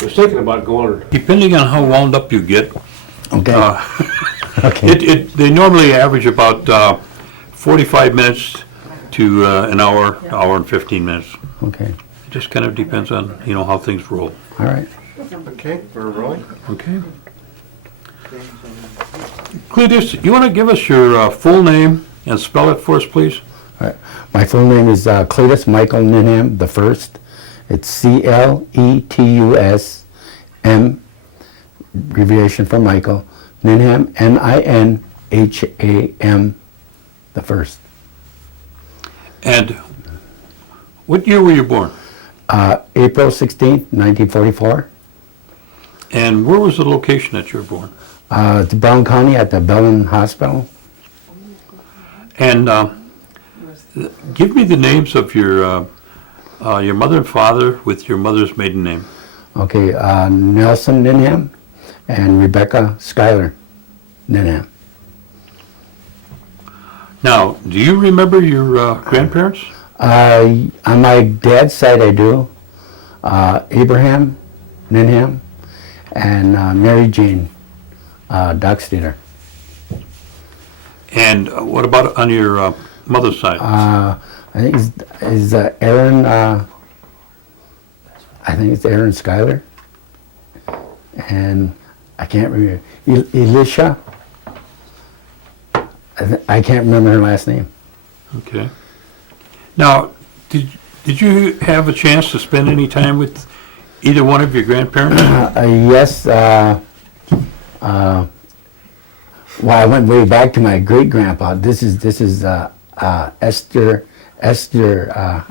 I was thinking about going. Depending on how wound up you get, Okay. okay. They normally average about 45 minutes to an hour and 15 minutes. Okay. It just kind of depends on, how things roll. All right. Okay, we're rolling. Okay. Cletus, you want to give us your full name and spell it for us, please? All right. My full name is Cletus Michael Ninham the first. It's Cletus M, abbreviation for Michael, Ninham, Ninham the first. And what year were you born? April 16th, 1944. And where was the location that you were born? To Brown County at the Bellin Hospital. And give me the names of your mother and father with your mother's maiden name. Okay, Nelson Ninham and Rebecca Schuyler Ninham. Now, do you remember your grandparents? On my dad's side, I do. Abraham Ninham and Mary Jane Docksteeder. And what about on your mother's side? I think it's Aaron. I think it's Aaron Schuyler, and I can't remember Elisha. I can't remember her last name. Okay. Now, did you have a chance to spend any time with either one of your grandparents? Yes. Well, I went way back to my great grandpa. This is Esther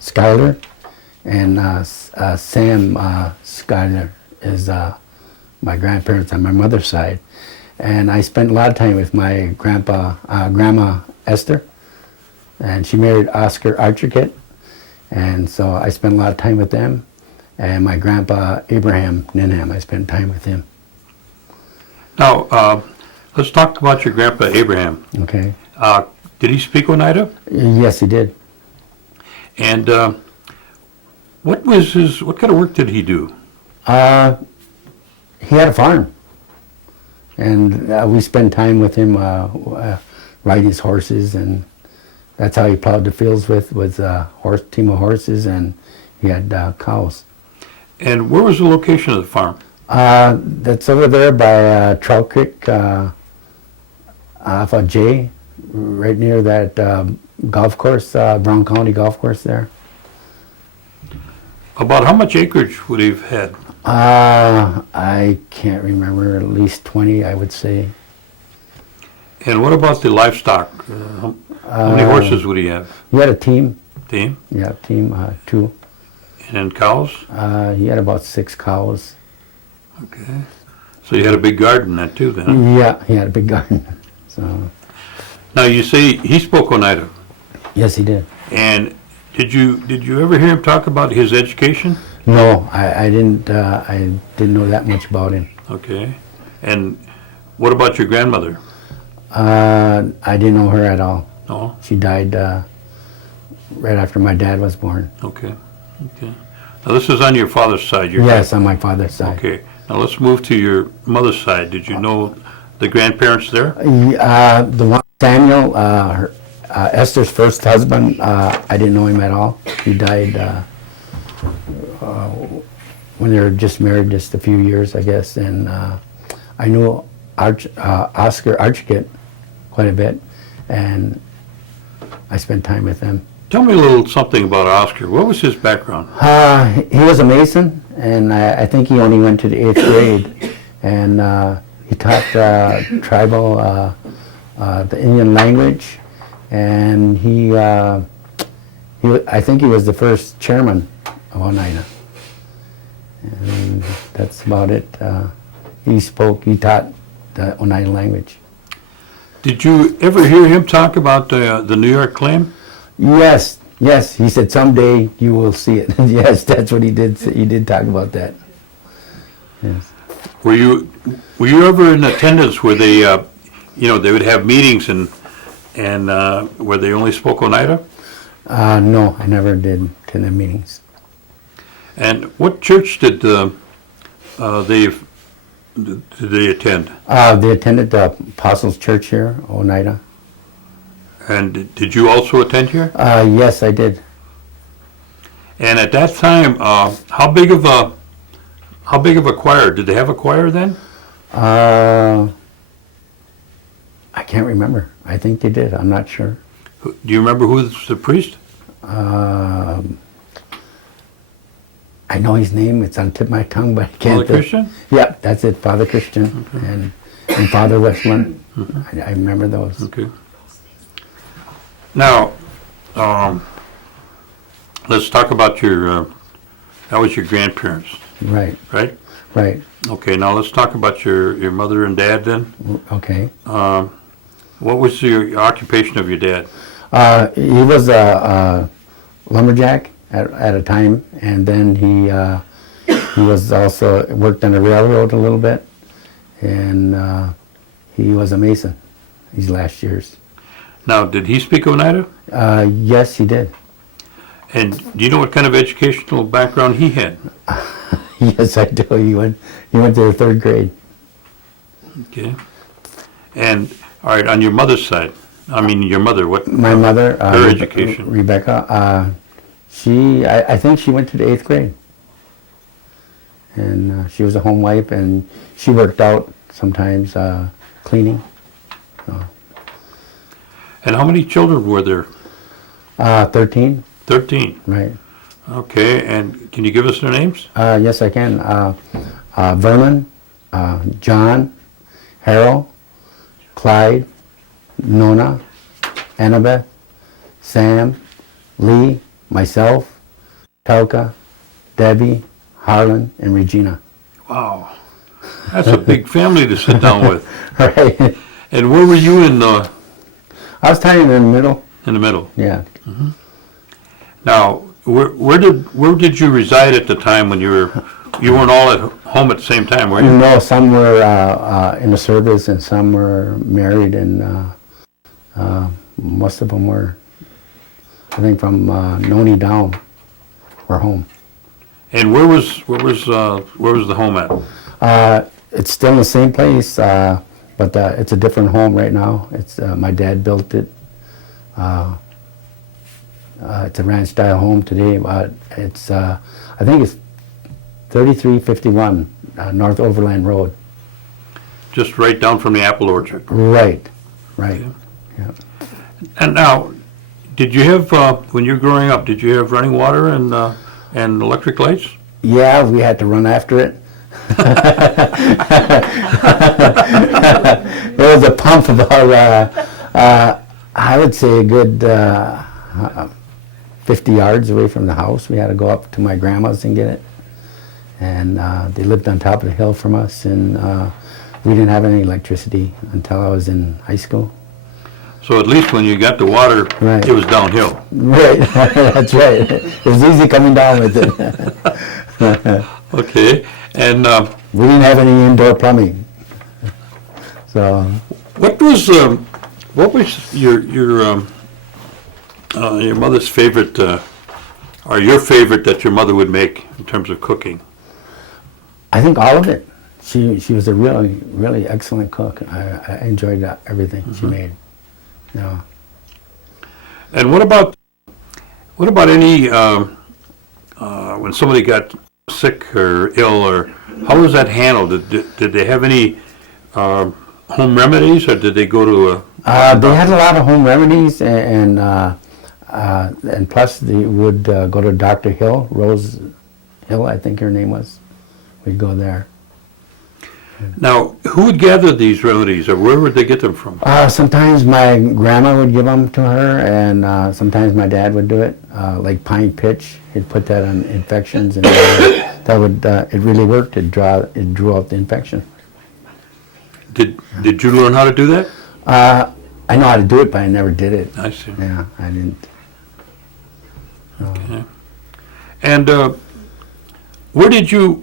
Schuyler, and Sam Schuyler is my grandparents on my mother's side. And I spent a lot of time with my grandma Esther, and she married Oscar Archicate, and so I spent a lot of time with them. And my grandpa Abraham Ninham, I spent time with him. Now, let's talk about your grandpa Abraham. Okay. Did he speak Oneida? Yes, he did. And what kind of work did he do? He had a farm, and we spent time with him riding his horses, and that's how he plowed the fields with a team of horses, and he had cows. And where was the location of the farm? That's over there by Trout Creek, off of J, right near that golf course, Brown County golf course there. About how much acreage would he have had? I can't remember, at least 20, I would say. And what about the livestock? How many horses would he have? He had a team. Team? Yeah, team, 2. And then cows? He had about 6 cows. Okay. So you had a big garden then too then? Yeah, he had a big garden. So. Now you say he spoke Oneida. Yes, he did. And did you ever hear him talk about his education? No, I didn't know that much about him. Okay. And what about your grandmother? I didn't know her at all. No? She died right after my dad was born. Okay. Okay. Now this is on your father's side. Yes, on my father's side. Okay. Now let's move to your mother's side. Did you know the grandparents there? The one, Samuel, Esther's first husband, I didn't know him at all. He died when they were just married just a few years, I guess. And I knew Oscar Archicate quite a bit, and I spent time with them. Tell me a little something about Oscar. What was his background? He was a Mason, and I think he only went to the 8th grade. And he taught tribal, the Indian language, and I think he was the first chairman of Oneida. And that's about it. He taught the Oneida language. Did you ever hear him talk about the New York claim? Yes, he said someday you will see it. Yes, that's what he did. He did talk about that. Yes. Were you ever in attendance where they, they would have meetings and where they only spoke Oneida? No, I never did attend the meetings. And what church did they attend? They attended the Apostles Church here, Oneida. And did you also attend here? Yes, I did. And at that time, how big of a choir? Did they have a choir then? I can't remember. I think they did. I'm not sure. Do you remember who was the priest? I know his name. It's on the tip of my tongue, but I can't. Father Christian? Yep, that's it. Father Christian and Father Westland. I remember those. Okay. Now, let's talk about that was your grandparents, Right, right? right. Okay, now let's talk about your mother and dad then. Okay. What was your occupation of your dad? He was a lumberjack at a time, and then he was also worked on the railroad a little bit, and he was a mason these last years. Now, did he speak Oneida? Yes, he did. And do you know what kind of educational background he had? Yes, I do. He went to the 3rd grade. Okay. And, all right, on your mother's side, I mean, your mother, what? My mother, her education. Rebecca, I think she went to the 8th grade. And she was a home wife, and she worked out sometimes cleaning. And how many children were there? 13. 13. Right. Okay, and can you give us their names? Yes, I can. Vernon, John, Harold, Clyde, Nona, Annabeth, Sam, Lee, myself, Telka, Debbie, Harlan, and Regina. Wow. That's a big family to sit down with. Right. And where were you in the I was kind of in the middle. middle? Yeah. Now, where did you reside at the time when you weren't all at home at the same time, were you? No, some were in the service and some were married, and most of them were, I think, from Noni down, were home. And where was the home at? It's still in the same place, but it's a different home right now. It's my dad built it. It's a ranch style home today, but it's I think it's 3351 North Overland Road. Just right down from the apple orchard. Right, right. Okay. Yeah. And now, did you have when you were growing up? Did you have running water and electric lights? Yeah, we had to run after it. There was a pump about, I would say, a good 50 yards away from the house. We had to go up to my grandma's and get it. And they lived on top of the hill from us, and we didn't have any electricity until I was in high school. So at least when you got the water, Right. it was downhill. Right, that's right. It was easy coming down with it. Okay. And We didn't have any indoor plumbing. So, what was your mother's favorite, or your favorite that your mother would make in terms of cooking? I think all of it. She was a really, really excellent cook. I enjoyed everything she made. Yeah. And what about any when somebody got sick or ill, or how was that handled? Did they have any home remedies, or did they go to a? They had a lot of home remedies, and plus they would go to Dr. Hill, Rose Hill, I think her name was. We'd go there. Now, who would gather these remedies, or where would they get them from? Sometimes my grandma would give them to her, and sometimes my dad would do it. Like pine pitch, he'd put that on infections, and that would it really worked. It drew out the infection. Did you learn how to do that? I know how to do it, but I never did it. I see. Yeah, I didn't. Okay. And where did your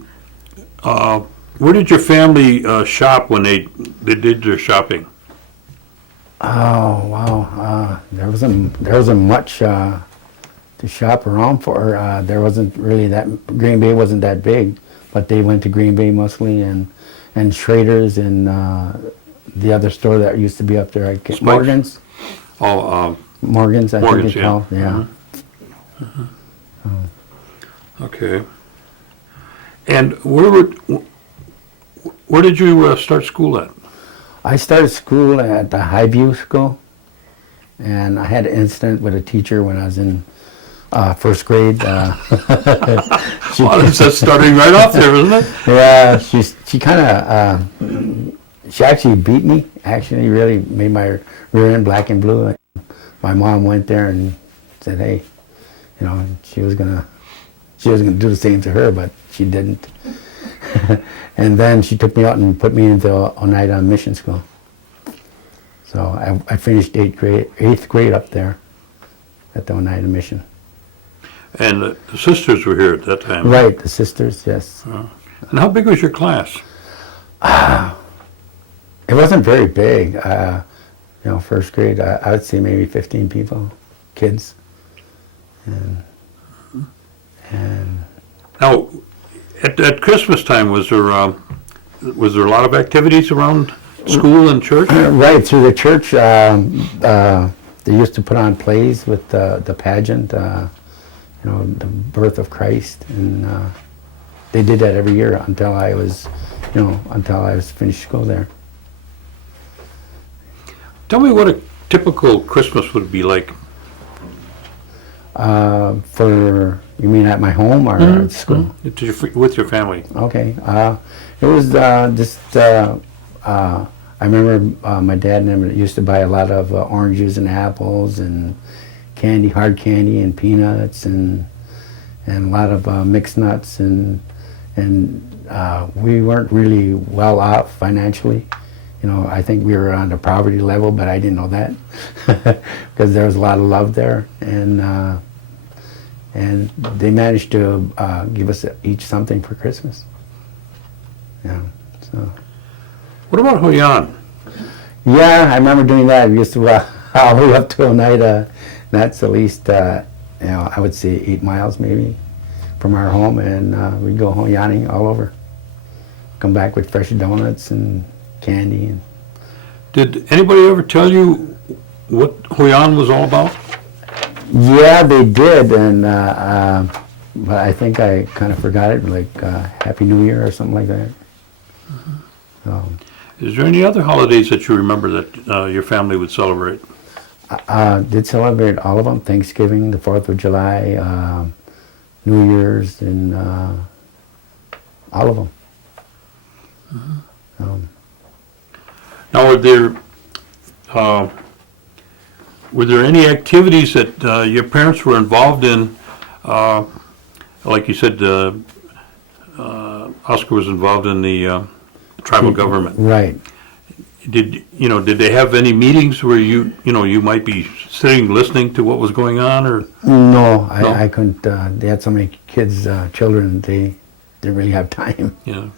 family shop when they did their shopping? Oh wow, there wasn't much to shop around for. There wasn't really Green Bay wasn't that big, but they went to Green Bay mostly, and Schrader's and the other store that used to be up there, Spike's? Morgan's. Oh, Morgan's, I Morgan's, think it's called. Yeah. okay. And where did you start school at? I started school at the Highview School, and I had an incident with a teacher when I was in first grade. Well, that's starting right off there, isn't it? Yeah, she kind of she actually beat me. Actually, really made my rear end black and blue. My mom went there and said, "Hey, you know, she was gonna do the same to her, but she didn't." And then she took me out and put me into Oneida Mission School. So I finished 8th grade up there at the Oneida Mission. And the sisters were here at that time. Right, the sisters, yes. And how big was your class? It wasn't very big. You know, first grade, I would say maybe 15 people, kids. And Now, at Christmas time, was there a lot of activities around school and church? right, through the church, they used to put on plays with the pageant, you know, the birth of Christ, and they did that every year until I was finished school there. Tell me what a typical Christmas would be like. You mean at my home or at school? With your family. Okay. It was I remember my dad and them used to buy a lot of oranges and apples and candy, hard candy and peanuts and a lot of mixed nuts and we weren't really well off financially. You know, I think we were on the poverty level, but I didn't know that because there was a lot of love there, and they managed to give us each something for Christmas. Yeah. So. What about Hoyan? Yeah, I remember doing that. We used to all the way up to Oneida. That's at least, you know, I would say 8 miles maybe from our home, and we'd go Hoyaning all over. Come back with fresh donuts and candy. Did anybody ever tell you what Hoyan was all about? Yeah, they did, and but I think I kind of forgot it, like Happy New Year or something like that. So, Is there any other holidays that you remember that your family would celebrate? did celebrate all of them, Thanksgiving, the 4th of July, New Year's, and all of them. Now, were there any activities that your parents were involved in? Like you said, Oscar was involved in the tribal government. Right. Did they have any meetings where you might be sitting listening to what was going on, or? No, I couldn't. They had so many kids, children, they didn't really have time. Yeah.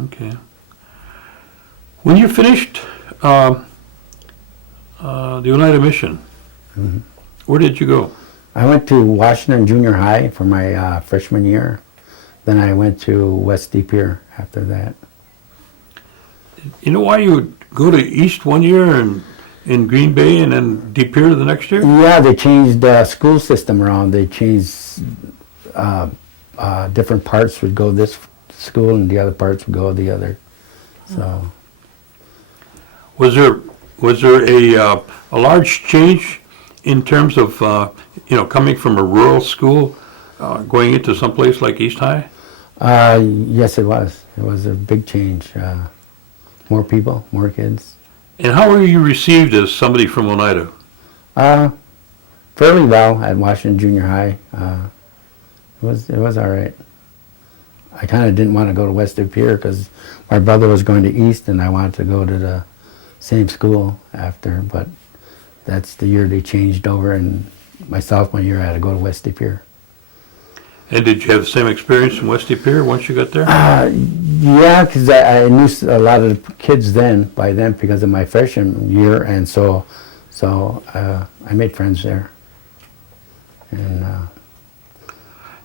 Okay. When you finished the Oneida Mission, where did you go? I went to Washington Junior High for my freshman year. Then I went to West De Pere after that. You know why you would go to East one year and in Green Bay and then De Pere the next year? Yeah, they changed the school system around. They changed different parts would go this school and the other parts would go the other. So Was there a large change in terms of coming from a rural school going into someplace like East High? yes, it was. It was a big change. More people, more kids. And how were you received as somebody from Oneida? Fairly well at Washington Junior High. It was all right. I kind of didn't want to go to West De Pere because my brother was going to East and I wanted to go to the same school after, but that's the year they changed over, and my sophomore year I had to go to West De Pere. And did you have the same experience in West De Pere once you got there? Yeah, because I knew a lot of the kids by then because of my freshman year, and so I made friends there. And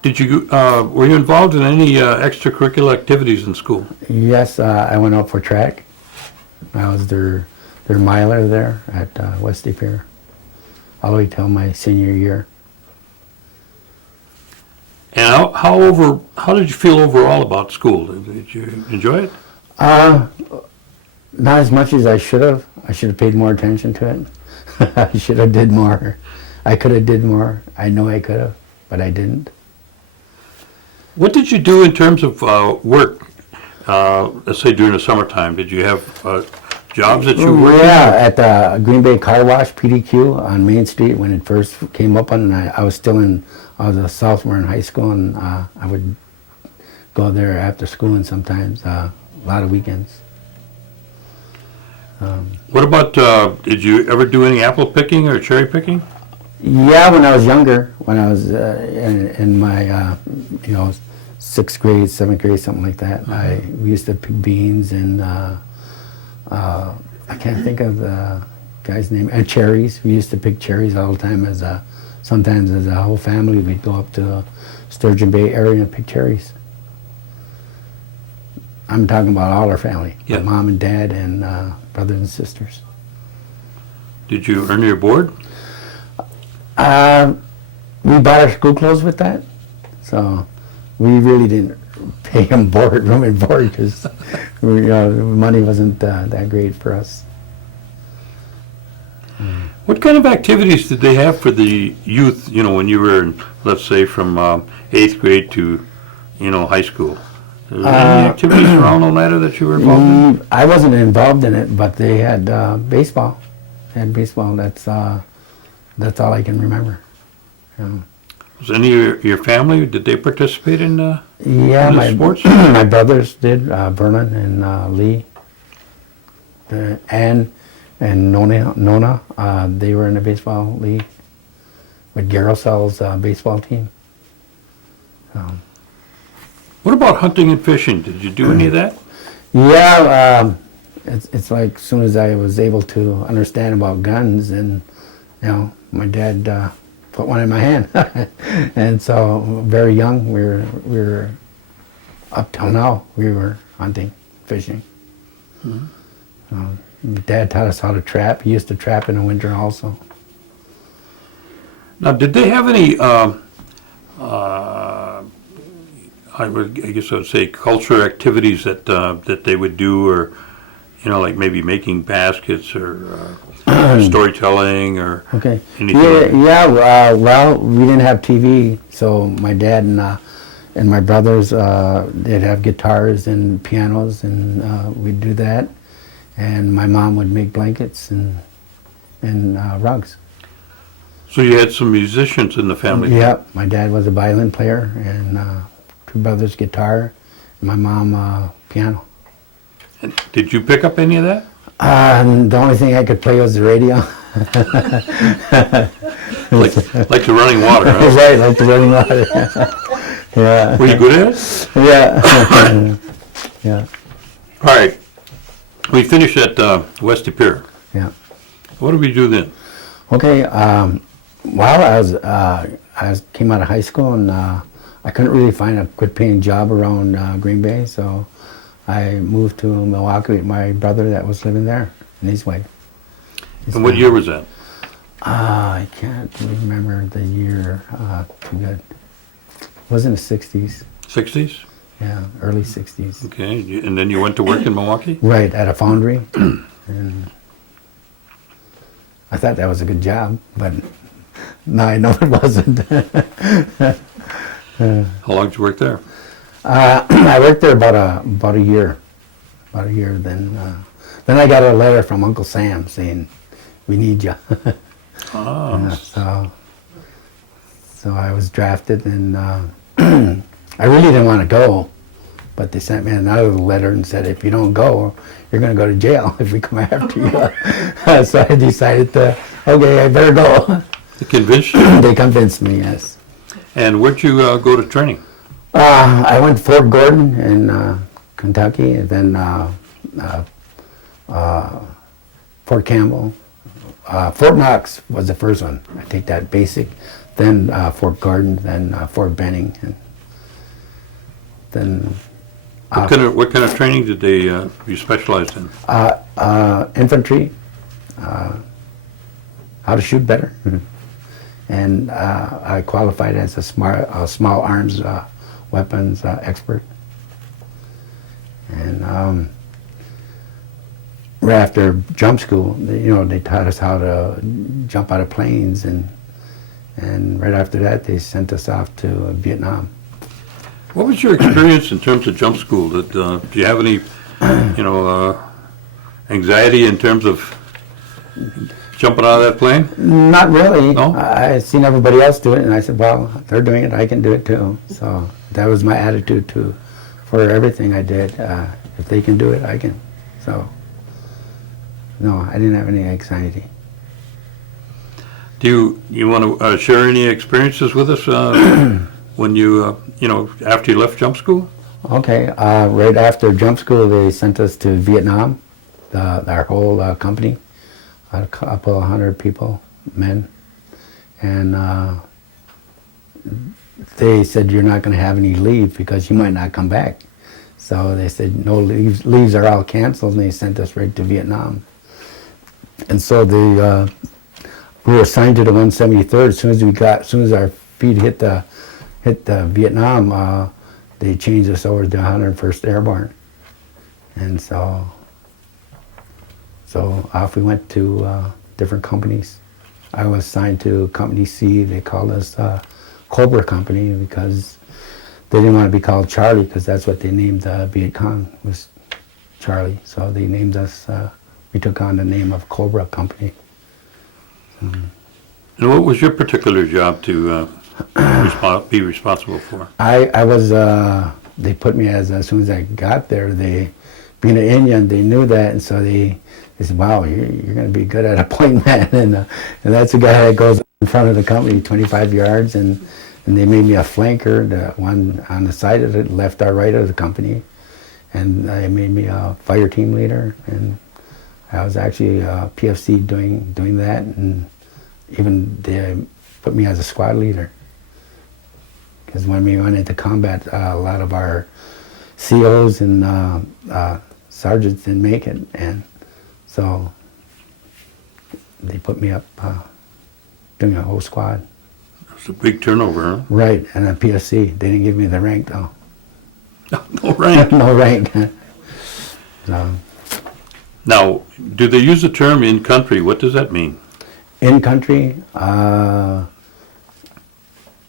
Were you involved in any extracurricular activities in school? yes, I went out for track. I was their miler there at West Pier, all the way till my senior year. And how did you feel overall about school? Did you enjoy it? Not as much as I should have. I should have paid more attention to it. I should have did more. I could have did more. I know I could have, but I didn't. What did you do in terms of work? Let's say during the summertime, did you have jobs that you worked? Yeah, at the Green Bay Car Wash, PDQ, on Main Street when it first came up, and I was a sophomore in high school, and I would go there after school and sometimes a lot of weekends. What about, did you ever do any apple picking or cherry picking? Yeah, when I was younger, when I was in my, 6th grade, 7th grade, something like that, we used to pick beans and I can't think of the guy's name, and cherries. We used to pick cherries all the time sometimes as a whole family. We'd go up to the Sturgeon Bay area and pick cherries. I'm talking about all our family, Yeah. my mom and dad and brothers and sisters. Did you earn your board? We bought our school clothes with that, so we really didn't pay them room and board, because money wasn't that great for us. What kind of activities did they have for the youth, when you were, let's say, from 8th grade to, high school? Were there any activities around Oneida that you were involved in? I wasn't involved in it, but they had baseball. They had baseball. That's all I can remember. Was any of your family, did they participate in Yeah, in the my sports? my brothers did. Vernon and Lee, and Nona. They were in the baseball league with Garrosel's baseball team. What about hunting and fishing? Did you do any of that? Yeah, it's like as soon as I was able to understand about guns, and my dad put one in my hand, and so very young we were up till now we were hunting, fishing. Dad taught us how to trap. He used to trap in the winter also. Now, did they have any? I guess I would say culture activities that they would do, or like maybe making baskets or storytelling or Okay. anything. Well, we didn't have TV, so my dad and my brothers they'd have guitars and pianos, and we'd do that. And my mom would make blankets and rugs. So you had some musicians in the family. Yep, my dad was a violin player, and two brothers guitar, and my mom piano. And did you pick up any of that? The only thing I could play was the radio. Like the running water, huh? Right, like the running water. Yeah. Were you good at it? Yeah. Yeah. All right. We finished at West Pier. Yeah. What did we do then? Okay. Well, I came out of high school, and I couldn't really find a good paying job around Green Bay, so I moved to Milwaukee with my brother that was living there and his wife. And what year was that? I can't remember the year too good. It was in the 60s. 60s? Yeah, early 60s. Okay. And then you went to work in Milwaukee? Right, at a foundry. And I thought that was a good job, but now I know it wasn't. How long did you work there? I worked there about a year. About a year. Then I got a letter from Uncle Sam saying, "We need you." Oh. So I was drafted, and I really didn't want to go, but they sent me another letter and said, "If you don't go, you're going to go to jail if we come after you." So I decided okay, I better go. They convinced you? They convinced me, yes. And where'd you go to training? I went to Fort Gordon in Kentucky, and then Fort Campbell. Fort Knox was the first one. I take that basic then Fort Gordon, then Fort Benning, and then What kind of training did they you specialized in? infantry, how to shoot better, and I qualified as a small arms weapons expert. And right after jump school, they taught us how to jump out of planes, and right after that, they sent us off to Vietnam. What was your experience in terms of jump school? Do you have any, anxiety in terms of jumping out of that plane? Not really. No? I seen everybody else do it, and I said, well, they're doing it, I can do it too. So that was my attitude for everything I did. If they can do it, I can. So, no, I didn't have any anxiety. Do you want to share any experiences with us when you, after you left jump school? Okay, right after jump school, they sent us to Vietnam, our whole company, a couple of hundred people, men, and they said, you're not going to have any leave because you might not come back. So they said, no, leaves are all canceled, and they sent us right to Vietnam. And so we were assigned to the 173rd. As soon as our feet hit the Vietnam, they changed us over to the 101st Airborne. And so off we went to different companies. I was assigned to Company C. They called us Cobra Company because they didn't want to be called Charlie, because that's what they named Viet Cong, was Charlie. So they named us, we took on the name of Cobra Company. And what was your particular job to be responsible for? I was, they put me as soon as I got there, being an Indian, they knew that, and so they said, wow, you're going to be good at a point man, and that's the guy that goes in front of the company 25 yards, and they made me a flanker, the one on the side of the left or right of the company, and they made me a fire team leader, and I was actually a PFC doing that, and even they put me as a squad leader. Because when we went into combat, a lot of our COs and sergeants didn't make it, and so they put me up doing a whole squad. It's a big turnover, huh? Right, and a PFC. They didn't give me the rank, though. No rank. No rank. So, Now, do they use the term in country? What does that mean? in country,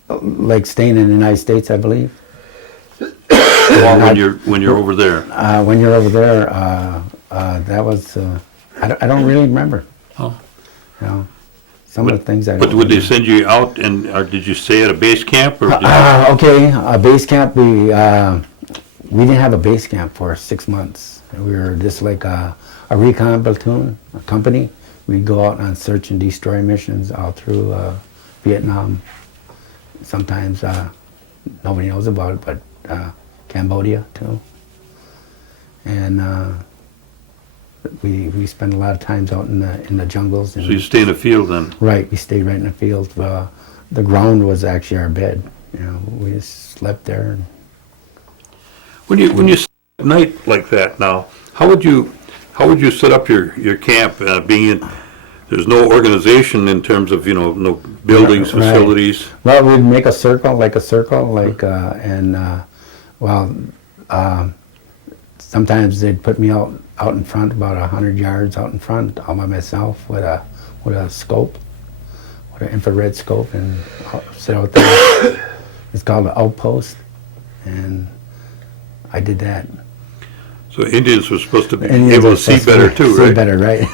like staying in the United States, I believe. Or when you're over there? When you're over there, that was, I don't really remember. Oh. You know, some of the things I don't But would they remember. send you out or did you stay at a base camp or? Okay, a base camp, we didn't have a base camp for 6 months. We were just like a recon platoon, a company. We'd go out on search and destroy missions all through Vietnam. Sometimes nobody knows about it, but Cambodia too. And we spend a lot of times out in the jungles. And So you stay in the field then? right, we stayed right in the field. The ground was actually our bed. You know, we just slept there. When you sleep at night like that now, how would you set up your camp? Being in, there's no organization in terms of no buildings, Right. facilities. Well, we'd make a circle, sometimes they'd put me out in front, about 100 yards out in front, all by myself with a scope, with an infrared scope, and I'll sit out there. It's called an outpost, and I did that. So Indians were supposed to be Indians able are to see supposed better too, see right? better, right?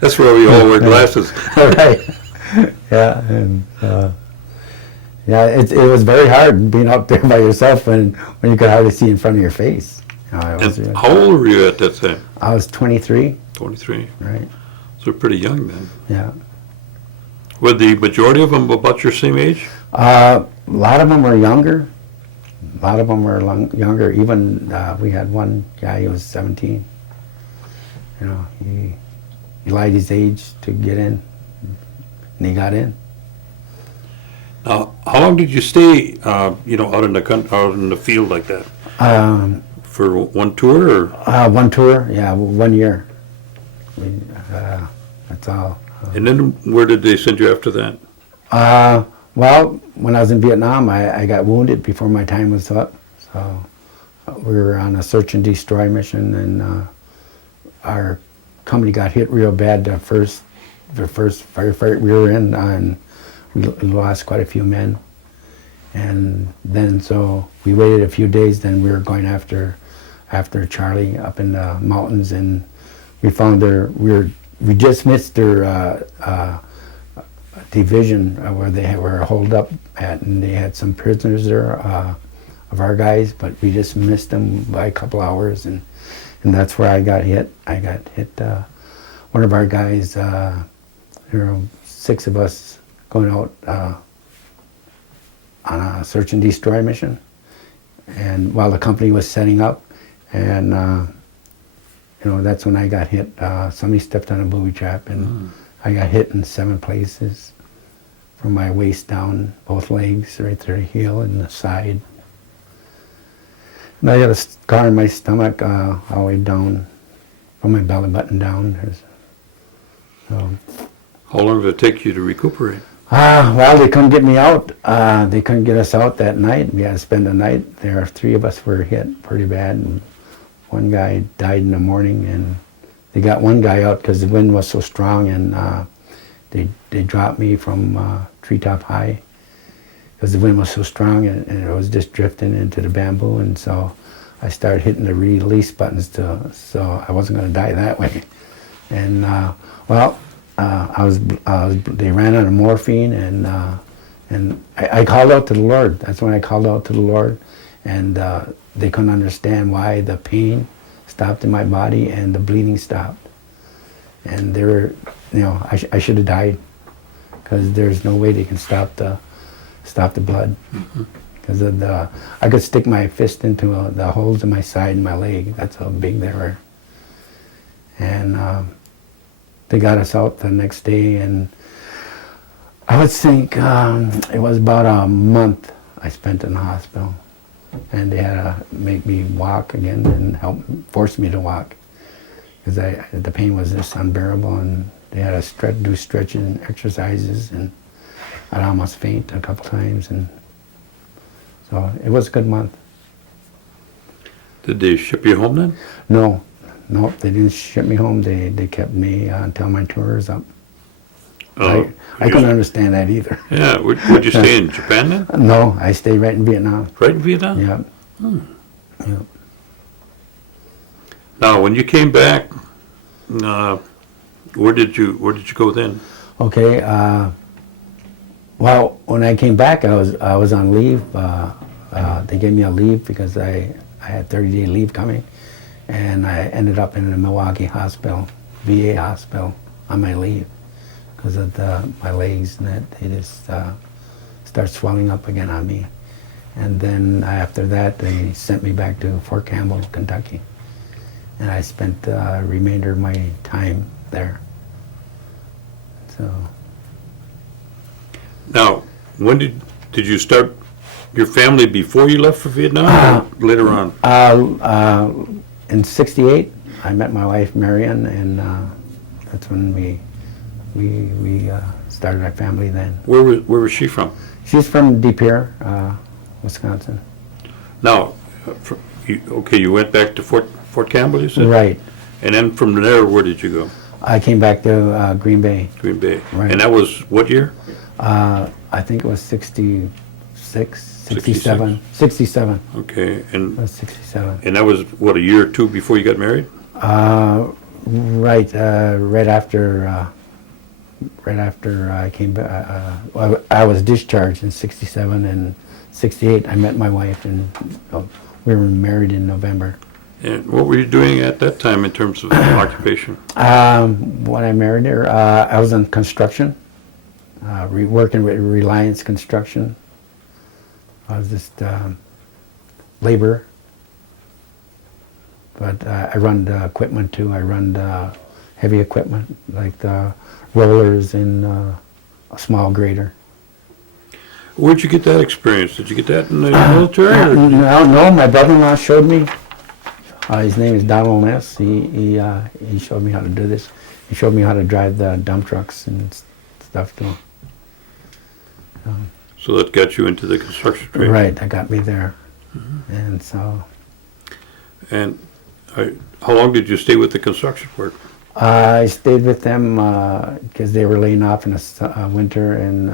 That's why we all wear glasses. Right. Yeah, and yeah, it was very hard being out there by yourself when you could hardly see in front of your face. You know, And how old were you at that time? I was 23, 23. right? So pretty young then. Yeah. Were the majority of them about your same age? A lot of them were younger. A lot of them were younger. Even we had one guy who was 17. You know, he lied his age to get in, and he got in. Now, how long did you stay, out in out in the field like that? For one tour, or? One tour, yeah, 1 year. That's all. And then where did they send you after that? Well, when I was in Vietnam, I got wounded before my time was up. So we were on a search and destroy mission, and our company got hit real bad the first firefight we were in, and we lost quite a few men. And then so we waited a few days, then we were going after Charlie up in the mountains, and we found we just missed their division where they were holed up at, and they had some prisoners there of our guys, but we just missed them by a couple hours, and that's where I got hit. I got hit. One of our guys, 6 of us going out on a search and destroy mission, and while the company was setting up, and that's when I got hit. Somebody stepped on a booby trap, and I got hit in 7 places, from my waist down, both legs, right through the heel and the side. And I got a scar in my stomach all the way down, from my belly button down. So. How long did it take you to recuperate? Well, they couldn't get me out. They couldn't get us out that night. We had to spend the night there. 3 of us were hit pretty bad, and 1 guy died in the morning, and they got 1 guy out because the wind was so strong, and they dropped me from treetop high because the wind was so strong, and it was just drifting into the bamboo, and so I started hitting the release buttons so I wasn't going to die that way. And they ran out of morphine, and I called out to the Lord. That's when I called out to the Lord, and they couldn't understand why the pain stopped in my body and the bleeding stopped. And they were, I should have died, because there's no way they can stop the blood. Because I could stick my fist into the holes in my side and my leg. That's how big they were. And they got us out the next day, and I would think it was about a month I spent in the hospital. And they had to make me walk again and force me to walk, because the pain was just unbearable, and they had to do stretching exercises, and I'd almost faint a couple times, and so it was a good month. Did they ship you home then? No, they didn't ship me home. They kept me until my tour was up. Oh, I couldn't understand that either. Yeah, would you stay in Japan then? No, I stayed right in Vietnam. Right in Vietnam? Yep. Yep. Now, when you came back, where did you go then? Okay. Well, when I came back, I was on leave. They gave me a leave because I had 30-day leave coming, and I ended up in a Milwaukee hospital, VA hospital, on my leave because of my legs and that. They just start swelling up again on me. And then after that, they sent me back to Fort Campbell, Kentucky. And I spent the remainder of my time there. So. Now, when did you start your family before you left for Vietnam, or later on? In '68, I met my wife Marion, and that's when we started our family. Then. Where was she from? She's from De Pere, Wisconsin. Now, you went back to Fort Campbell, you said? Right. And then from there, where did you go? I came back to Green Bay. Green Bay. Right. And that was what year? I think it was 66, 67. 67. Okay. It was 67. And that was, what, a year or two before you got married? Right after I came back. I was discharged in 67, and 68 I met my wife, and we were married in November. And what were you doing at that time in terms of occupation? When I married her, I was in construction, working with Reliance Construction. I was just labor, but I run the equipment too. I run the heavy equipment like the rollers and a small grader. Where'd you get that experience? Did you get that in the military? Or? No, my brother-in-law showed me. His name is Donald Ness. He showed me how to do this. He showed me how to drive the dump trucks and stuff too. So that got you into the construction trade? Right, that got me there. And so... And how long did you stay with the construction work? I stayed with them because they were laying off in the winter, and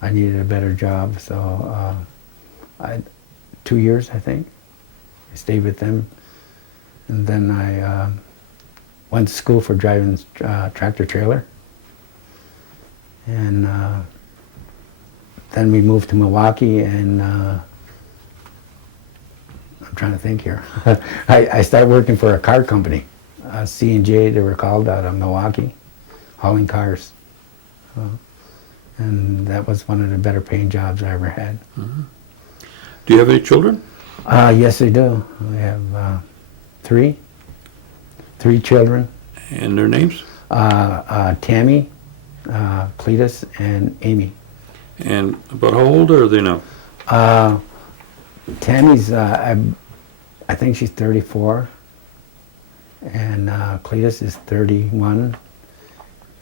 I needed a better job. So 2 years, I think. I stayed with them, and then I went to school for driving tractor trailer, and then we moved to Milwaukee, and I'm trying to think here. I started working for a car company. C&J, they were called, out of Milwaukee, hauling cars. And that was one of the better paying jobs I ever had. Do you have any children? Yes, I do. I have three children. And their names? Tammy, Cletus, and Amy. And about how old are they now? Tammy's, I think she's 34. And Cletus is 31,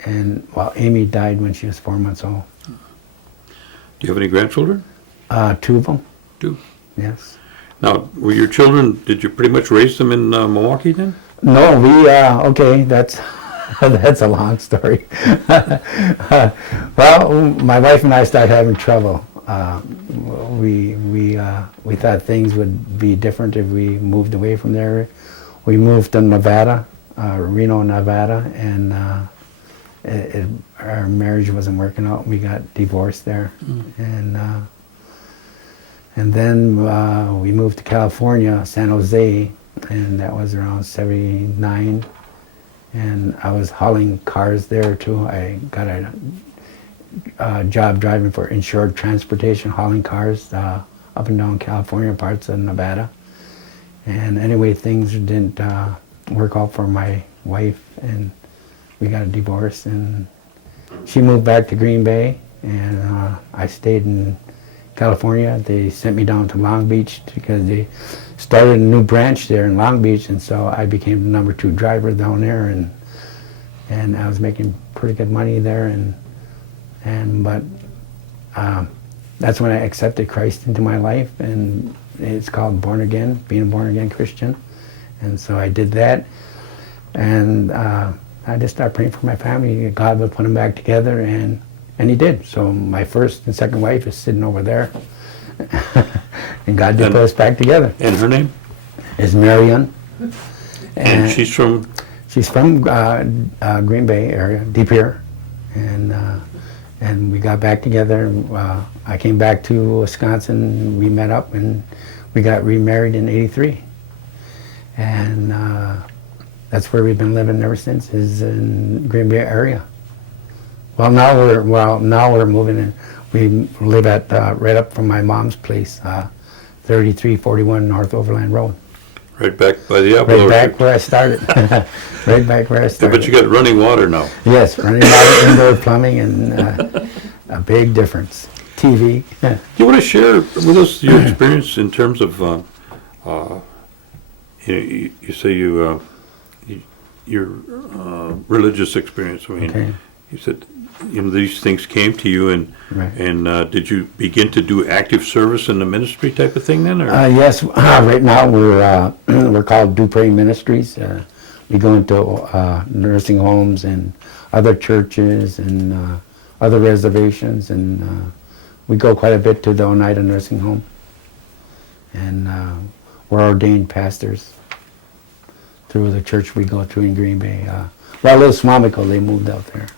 and Amy died when she was 4 months old. Do you have any grandchildren? 2 of them. 2. Yes. Now, were your children? Did you pretty much raise them in Milwaukee then? No, okay. That's that's a long story. Well, my wife and I started having trouble. We thought things would be different if we moved away from there. We moved to Nevada, Reno, Nevada, and our marriage wasn't working out. We got divorced there, and then we moved to California, San Jose, and that was around '79. And I was hauling cars there too. I got a job driving for insured transportation, hauling cars up and down California, parts of Nevada. And anyway, things didn't work out for my wife, and we got a divorce, and she moved back to Green Bay, and I stayed in California. They sent me down to Long Beach because they started a new branch there in Long Beach, and so I became the number 2 driver down there, and I was making pretty good money there, but that's when I accepted Christ into my life, and it's called born again, being a born again Christian. And so I did that, and I just started praying for my family. God would put them back together, and he did. So my first and second wife is sitting over there, and God did put us back together. And her name? Is Marion. And she's from? She's from Green Bay area, Deep Ear, and we got back together. I came back to Wisconsin. We met up, and we got remarried in '83, and that's where we've been living ever since. Is in Green Bay area. Well, now we're moving in. We live at right up from my mom's place, 3341 North Overland Road. Right back by the apple orchard. Right back where I started. Right back where I started. Yeah, but you got running water now. Yes, running water, indoor plumbing, and a big difference. TV. Do you want to share with us your experience in terms of, you say your religious experience? I mean, Okay. you said these things came to you, and Right. and did you begin to do active service in the ministry type of thing then? Or? Yes, right now we're called Dupree Ministries. We go into nursing homes and other churches and other reservations, and we go quite a bit to the Oneida nursing home. And we're ordained pastors through the church we go to in Green Bay. Little Swamico, they moved out there.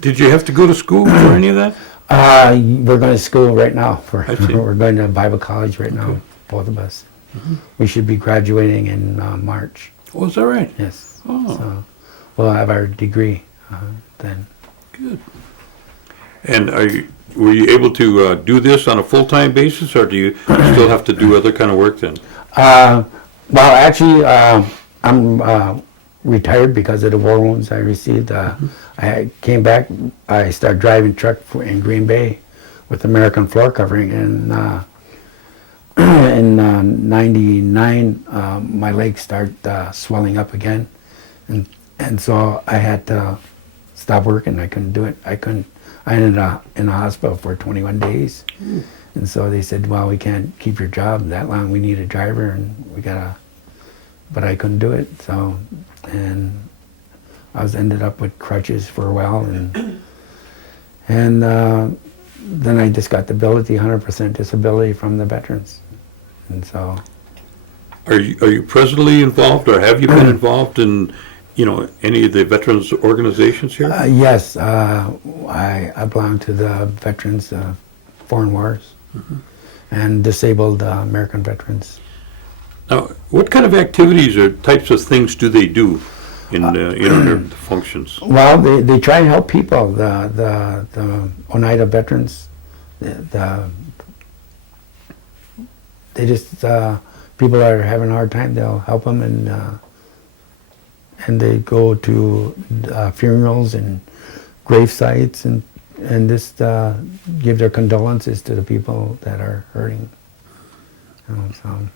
Did you have to go to school for any of that? We're going to school right now. I see. We're going to Bible college right now, both of us. We should be graduating in March. Oh, is that right? Yes. Oh. So we'll have our degree then. Good. And were you able to do this on a full-time basis, or do you still have to do other kind of work then? Well, actually, I'm retired because of the war wounds I received. I came back. I started driving truck in Green Bay with American floor covering, and in '99 my legs started swelling up again, and so I had to stop working. I couldn't do it. I ended up in a hospital for 21 days. And so they said, well, we can't keep your job that long. We need a driver, and we gotta, but I couldn't do it. So, and I ended up with crutches for a while, and then I just got disability, 100% disability from the veterans. And so. Are you presently involved, or have you been involved in, any of the veterans organizations here? Yes, I belong to the Veterans Foreign Wars and Disabled American Veterans. Now, what kind of activities or types of things do they do in their functions? Well, they try and help people. The Oneida veterans, they just people that are having a hard time, they'll help them, and they go to funerals and grave sites and just give their condolences to the people that are hurting. So.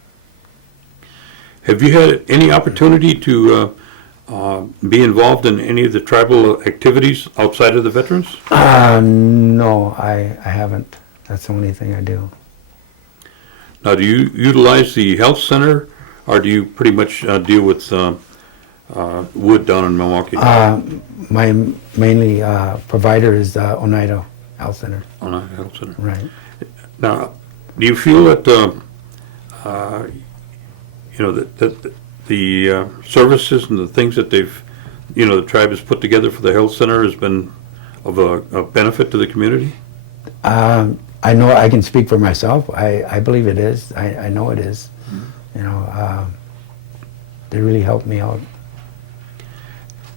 Have you had any opportunity to be involved in any of the tribal activities outside of the veterans? No, I haven't. That's the only thing I do. Now, do you utilize the health center, or do you pretty much deal with Wood down in Milwaukee? My mainly provider is Oneida Health Center. Oneida Health Center. Right. Now, do you feel that that the services and the things that they've, the tribe has put together for the health center has been of a benefit to the community? I know I can speak for myself. I believe it is. I know it is. They really helped me out.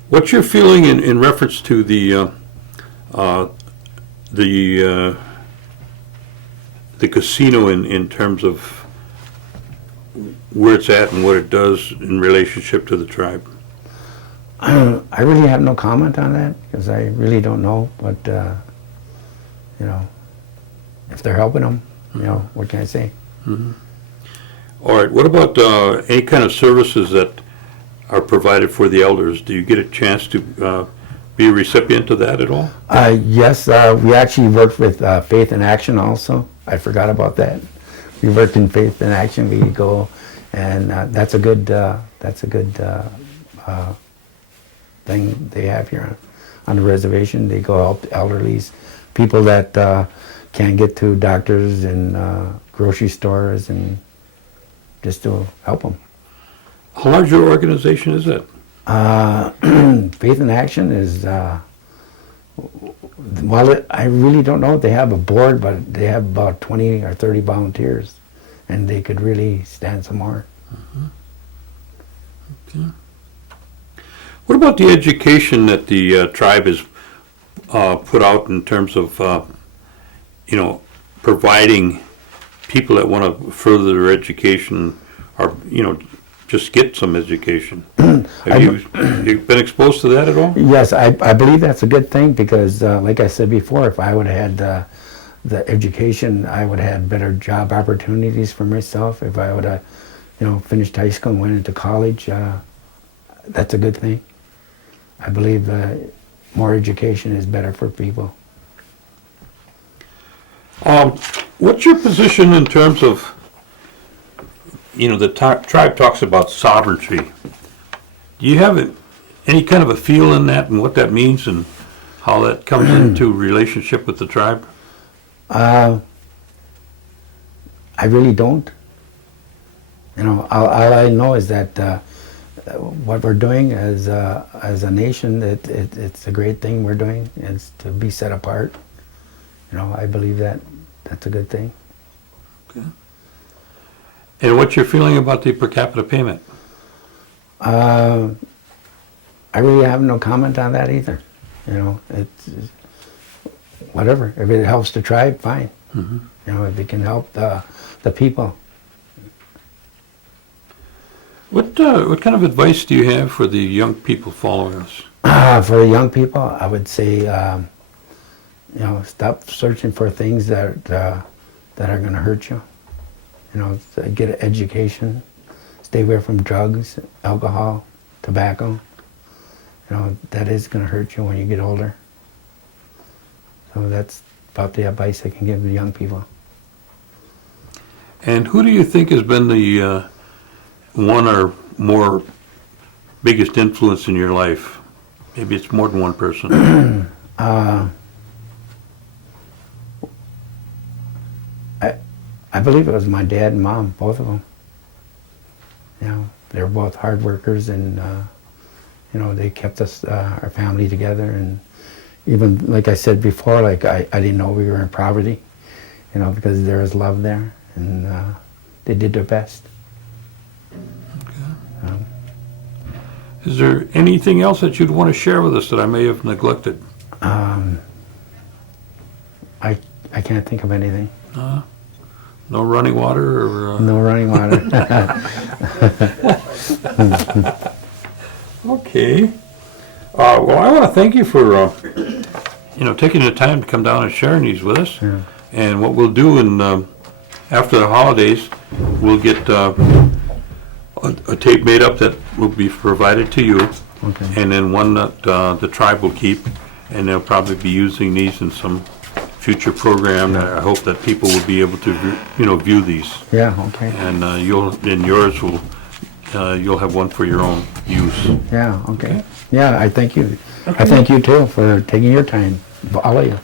What's your feeling in reference to the casino in terms of where it's at and what it does in relationship to the tribe? I really have no comment on that because I really don't know. But if they're helping them, what can I say? Mm-hmm. All right. What about any kind of services that are provided for the elders? Do you get a chance to be a recipient of that at all? Yes, we actually worked with Faith in Action also. I forgot about that. We worked in Faith in Action. We go, and that's a good thing they have here on the reservation. They go help elderlies, people that can't get to doctors and grocery stores, and just to help them. How large your organization is it? Faith in Action is, I really don't know if they have a board, but they have about 20 or 30 volunteers, and they could really stand some more. Mm-hmm. Okay. What about the education that the tribe has put out in terms of, providing people that want to further their education or, just get some education? Have you been exposed to that at all? Yes, I believe that's a good thing because, like I said before, if I would have had the education, I would have had better job opportunities for myself. If I would have, finished high school and went into college, that's a good thing. I believe more education is better for people. What's your position in terms of, the tribe talks about sovereignty. Do you have any kind of a feel in that and what that means and how that comes into relationship with the tribe? I really don't. All I know is that what we're doing as a nation, it's a great thing we're doing. It's to be set apart. I believe that's a good thing. Okay. And what's your feeling about the per capita payment? I really have no comment on that either. It's whatever. If it helps the tribe, fine. Mm-hmm. If it can help the people. What kind of advice do you have for the young people following us? For the young people, I would say, stop searching for things that are going to hurt you. Get an education, stay away from drugs, alcohol, tobacco. That is going to hurt you when you get older. So that's about the advice I can give to young people. And who do you think has been the one or more biggest influence in your life? Maybe it's more than one person. I believe it was my dad and mom, both of them. They were both hard workers, and they kept us, our family together. And even like I said before, like I didn't know we were in poverty, because there was love there, and they did their best. Is there anything else that you'd want to share with us that I may have neglected? I can't think of anything. No running water or? No running water. Okay. Well, I want to thank you for, taking the time to come down and sharing these with us. Yeah. And what we'll do after the holidays, we'll get a tape made up that will be provided to you. Okay. And then one that the tribe will keep, and they'll probably be using these in some future program. I hope that people will be able to, view these. Yeah. Okay. And you'll have one for your own use. Yeah. Okay. Yeah. I thank you. I thank you too for taking your time. All of you.